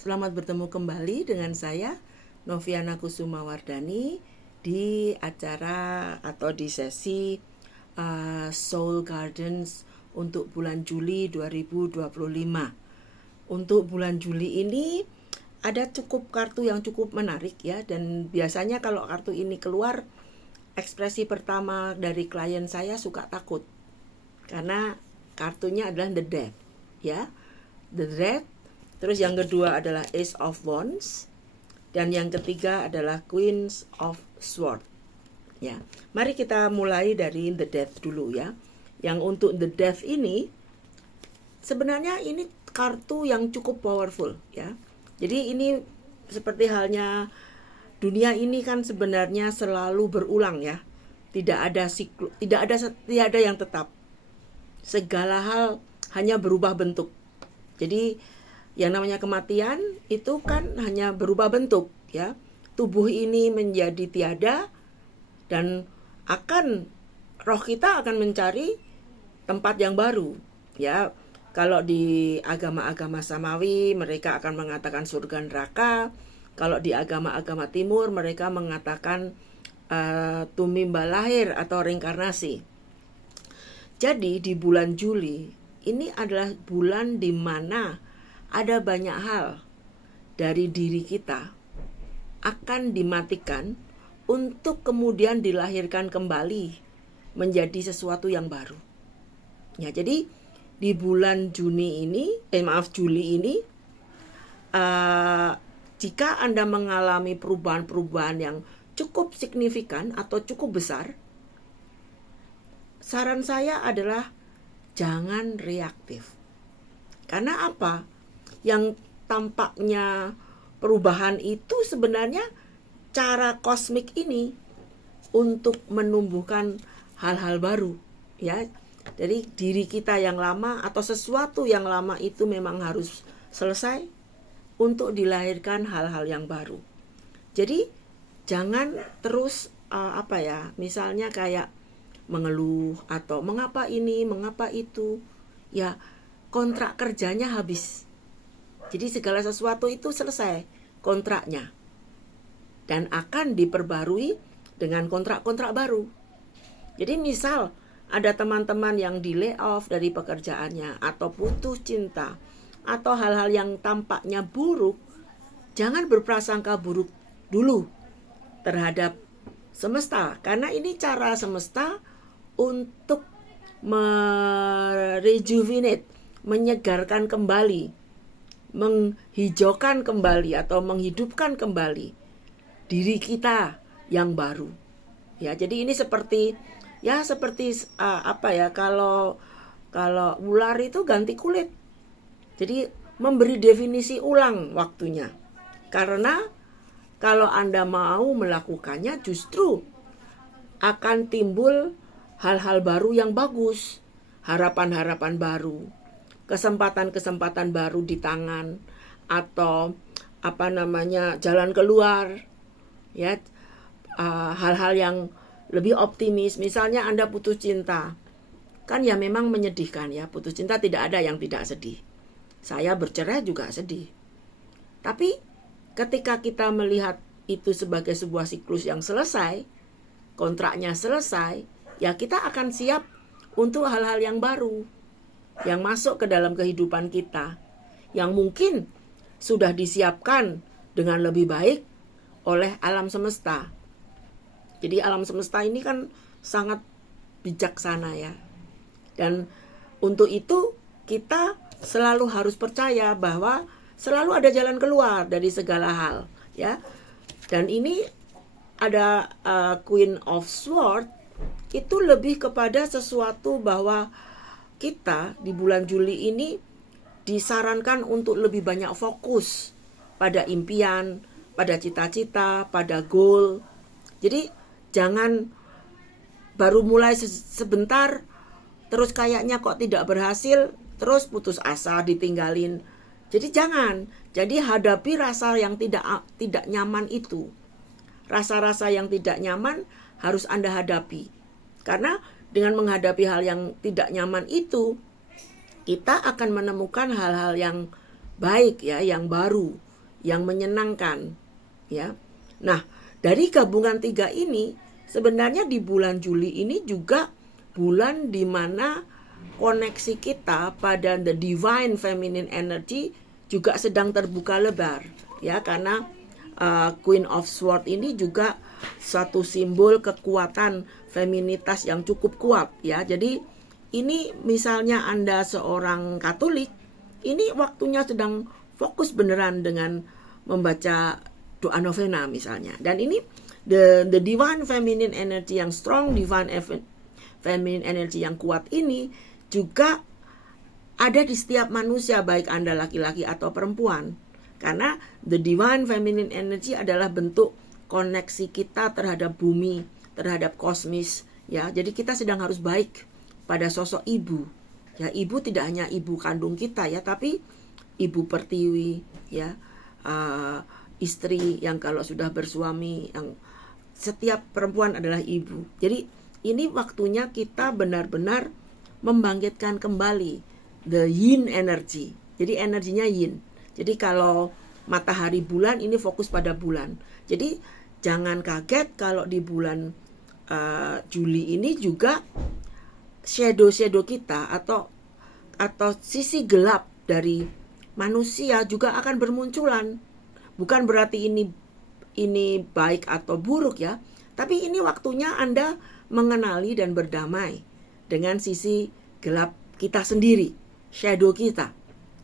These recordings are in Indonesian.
Selamat bertemu kembali dengan saya, Noviana Kusumawardhani, di acara atau di sesi Soul Gardens untuk bulan Juli 2025. Untuk bulan Juli ini ada cukup kartu yang cukup menarik ya, dan biasanya kalau kartu ini keluar, ekspresi pertama dari klien saya suka takut karena kartunya adalah the death ya, the death. Terus yang kedua adalah Ace of Wands, dan yang ketiga adalah Queens of Swords ya. Mari kita mulai dari the death dulu ya. Yang untuk the death ini sebenarnya ini kartu yang cukup powerful ya. Jadi ini seperti halnya dunia ini kan sebenarnya selalu berulang ya. Tidak ada siklus, tidak ada yang tetap. Segala hal hanya berubah bentuk. Jadi yang namanya kematian itu kan hanya berubah bentuk ya. Tubuh ini menjadi tiada dan roh kita akan mencari tempat yang baru ya. Kalau di agama-agama samawi mereka akan mengatakan surga neraka. Kalau di agama-agama timur mereka mengatakan tumimba lahir atau reinkarnasi. Jadi di bulan Juli ini adalah bulan di mana ada banyak hal dari diri kita akan dimatikan untuk kemudian dilahirkan kembali menjadi sesuatu yang baru. Ya, jadi di bulan Juli ini, jika Anda mengalami perubahan-perubahan yang cukup signifikan atau cukup besar, saran saya adalah jangan reaktif. Karena apa? Yang tampaknya perubahan itu sebenarnya cara kosmik ini untuk menumbuhkan hal-hal baru ya. Jadi diri kita yang lama atau sesuatu yang lama itu memang harus selesai untuk dilahirkan hal-hal yang baru. Jadi jangan terus misalnya kayak mengeluh atau mengapa ini, mengapa itu. Ya, kontrak kerjanya habis. Jadi segala sesuatu itu selesai kontraknya. Dan akan diperbarui dengan kontrak-kontrak baru. Jadi misal ada teman-teman yang di layoff dari pekerjaannya atau putus cinta atau hal-hal yang tampaknya buruk, jangan berprasangka buruk dulu terhadap semesta, karena ini cara semesta untuk merejuvenate, menyegarkan kembali, menghijaukan kembali atau menghidupkan kembali diri kita yang baru. Ya, jadi ini seperti kalau ular itu ganti kulit. Jadi memberi definisi ulang waktunya. Karena kalau Anda mau melakukannya justru akan timbul hal-hal baru yang bagus, harapan-harapan baru, kesempatan-kesempatan baru di tangan, atau jalan keluar ya, hal-hal yang lebih optimis. Misalnya Anda putus cinta, kan ya memang menyedihkan ya, putus cinta tidak ada yang tidak sedih. Saya bercerai juga sedih. Tapi ketika kita melihat itu sebagai sebuah siklus yang selesai, kontraknya selesai, ya kita akan siap untuk hal-hal yang baru yang masuk ke dalam kehidupan kita, yang mungkin sudah disiapkan dengan lebih baik oleh alam semesta. Jadi alam semesta ini kan sangat bijaksana ya. Dan untuk itu kita selalu harus percaya bahwa selalu ada jalan keluar dari segala hal ya. Dan ini ada Queen of Swords, itu lebih kepada sesuatu bahwa kita di bulan Juli ini disarankan untuk lebih banyak fokus pada impian, pada cita-cita, pada goal. Jadi jangan baru mulai sebentar terus kayaknya kok tidak berhasil, terus putus asa, ditinggalin. Jadi jangan. Jadi hadapi rasa yang tidak nyaman itu. Rasa-rasa yang tidak nyaman harus Anda hadapi. Karena dengan menghadapi hal yang tidak nyaman itu, kita akan menemukan hal-hal yang baik ya, yang baru. yang menyenangkan, ya. Nah, dari gabungan 3 ini sebenarnya di bulan Juli ini juga bulan di mana koneksi kita pada the divine feminine energy juga sedang terbuka lebar, ya, karena Queen of Swords ini juga satu simbol kekuatan feminitas yang cukup kuat, ya. Jadi ini misalnya Anda seorang Katolik, ini waktunya sedang fokus beneran dengan membaca doa novena misalnya. Dan ini the divine feminine energy yang strong, divine feminine energy yang kuat ini juga ada di setiap manusia, baik Anda laki-laki atau perempuan. Karena the divine feminine energy adalah bentuk koneksi kita terhadap bumi, terhadap kosmis, ya. Jadi kita sedang harus baik pada sosok ibu. Ya, ibu tidak hanya ibu kandung kita, ya, tapi ibu pertiwi, ya, istri yang kalau sudah bersuami, yang setiap perempuan adalah ibu. Jadi ini waktunya kita benar-benar membangkitkan kembali the yin energy. Jadi energinya yin. Jadi kalau matahari bulan ini fokus pada bulan. Jadi jangan kaget kalau di bulan Juli ini juga shadow kita atau sisi gelap dari manusia juga akan bermunculan. Bukan berarti ini baik atau buruk, ya, tapi ini waktunya Anda mengenali dan berdamai dengan sisi gelap kita sendiri, shadow kita.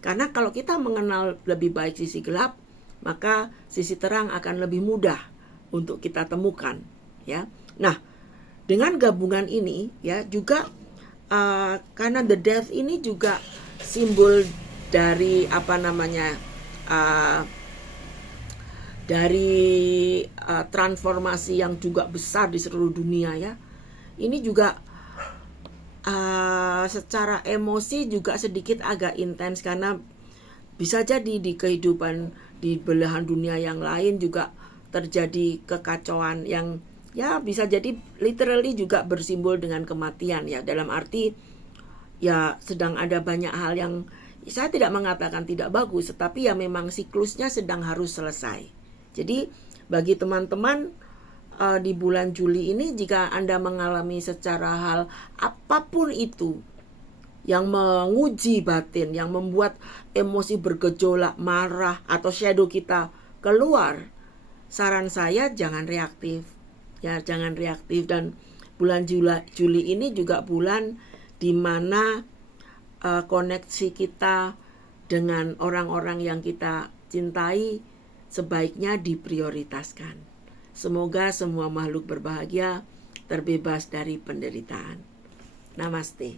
Karena kalau kita mengenal lebih baik sisi gelap, maka sisi terang akan lebih mudah untuk kita temukan, ya. Nah, dengan gabungan ini, ya, juga karena the death ini juga simbol dari dari transformasi yang juga besar di seluruh dunia, ya. Ini juga secara emosi juga sedikit agak intens, karena bisa jadi di kehidupan di belahan dunia yang lain juga terjadi kekacauan yang, ya, bisa jadi literally juga bersimbol dengan kematian, ya. Dalam arti, ya, sedang ada banyak hal yang saya tidak mengatakan tidak bagus, tetapi ya memang siklusnya sedang harus selesai. Jadi bagi teman-teman di bulan Juli ini, jika Anda mengalami secara hal apapun itu yang menguji batin, yang membuat emosi bergejolak, marah, atau shadow kita keluar, saran saya jangan reaktif, ya, jangan reaktif. Dan bulan Juli ini juga bulan di mana koneksi kita dengan orang-orang yang kita cintai sebaiknya diprioritaskan. Semoga semua makhluk berbahagia, terbebas dari penderitaan. Namaste.